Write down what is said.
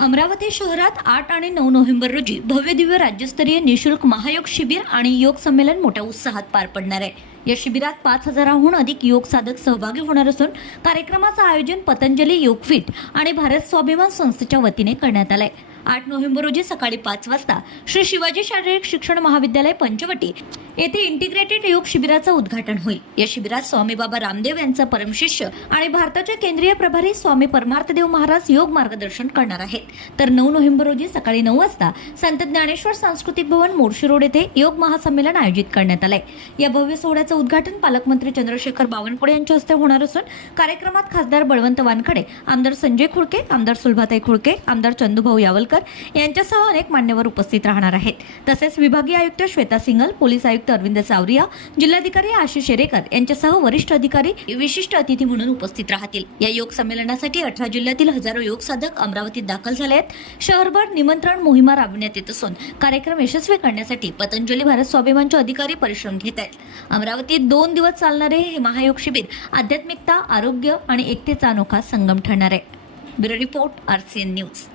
अमरावती शहरात आठ आणि नऊ नोव्हेंबर रोजी भव्य दिव्य राज्यस्तरीय निशुल्क महायोग शिबिर आणि योग संमेलन मोठ्या उत्साहात पार पडणार आहे. या शिबिरात पाच हजाराहून अधिक योग साधक सहभागी होणार असून कार्यक्रमाचं आयोजन पतंजली योगफिट आणि भारत स्वाभिमान संस्थेच्या वतीने करण्यात आलंय. आठ नोव्हेंबर रोजी सकाळी पाच वाजता श्री शिवाजी शारीरिक शिक्षण महाविद्यालय पंचवटी येथे इंटिग्रेटेड योग शिबिराचं उद्घाटन होईल. या शिबिरात स्वामी बाबा रामदेव यांचा परमशिष्य आणि भारताचे केंद्रीय प्रभारी स्वामी परमार्थदेव महाराज योग मार्गदर्शन करणार आहेत. तर नऊ नोव्हेंबर रोजी सकाळी नऊ वाजता संत ज्ञानेश्वर सांस्कृतिक भवन मोर्शी रोड येथे योग महासंमेलन आयोजित करण्यात आलंय. या भव्य सोहळ्याचं उद्घाटन पालकमंत्री चंद्रशेखर बावनकुळे यांच्या हस्ते होणार असून कार्यक्रमात खासदार बळवंत वानखडे आमदार संजय खुडके आमदार सुलभाताई खुडके आमदार चंदूभाऊ यावलकर यांच्यासह अनेक मान्यवर उपस्थित राहणार आहेत. तसेच विभागीय आयुक्त श्वेता सिंगल पोलीस आयुक्त अरविंद सावरिया जिल्हाधिकारी आशिष शेरेकर यांच्यासह वरिष्ठ अधिकारी विशिष्ट अतिथी म्हणून उपस्थित राहतील. या योग संमेलनासाठी अठरा जिल्ह्यातील हजारो योग साधक अमरावतीत दाखल झाले आहेत. शहरभर निमंत्रण मोहिमा राबविण्यात येत असून कार्यक्रम यशस्वी करण्यासाठी पतंजली भारत स्वाभिमानचे अधिकारी परिश्रम घेत आहेत. अमरावतीत दोन दिवस चालणारे हे महायोग शिबिर आध्यात्मिकता आरोग्य आणि एकतेचा अनोखा संगम ठरणार आहे. Bureau report R C N news.